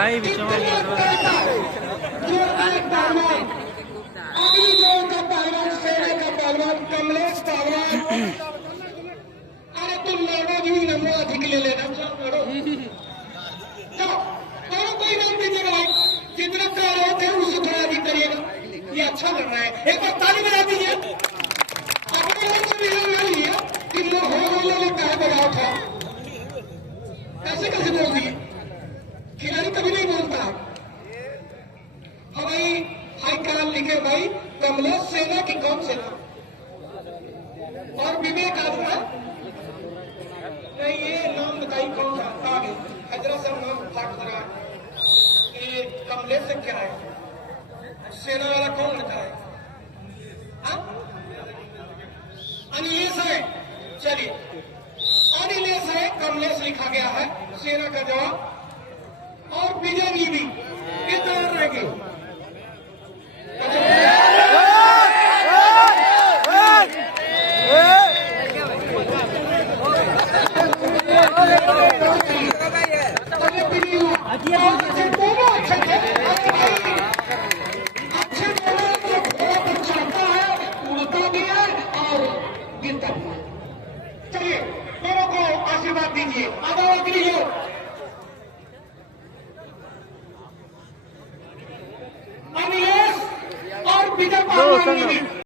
भाई बीचों में अभी जो उनका पहलवान सेना का पहलवान कमलेश पहलवान, अरे तुम लड़ो भी नमो अधिक ले लेना, चलो लड़ो, चलो लड़ो, कोई नाम दीजिएगा भाई, जितना कर रहे थे उससे थोड़ा अधिक करिएगा, ये अच्छा लग रहा है, एक बार ताली बजा दीजिए। अपने मन से निर्णय ले लिया कि लो हो लगता है बजाओ था, कैसे कैसे बोल दिए, खिलाड़ी कभी नहीं बोलता। हमारी हाई कमान लिखे भाई कमलेश सेना की कौन सेना और विवेक आदमी नहीं, ये नाम बताई कौन सा आगे हैदराबाद से नाम फाट रहा है, ये कमलेश से क्या है, सेना वाला कौन लड़का है, अनिलेश है, चलिए अनिलेश है, कमलेश लिखा गया है सेना का जवाब, और विजय बीबी कितना रहेगी, चलिए दोनों को आशीर्वाद दीजिए, आशीर्वाद दीजिए। अनिलेश और विजय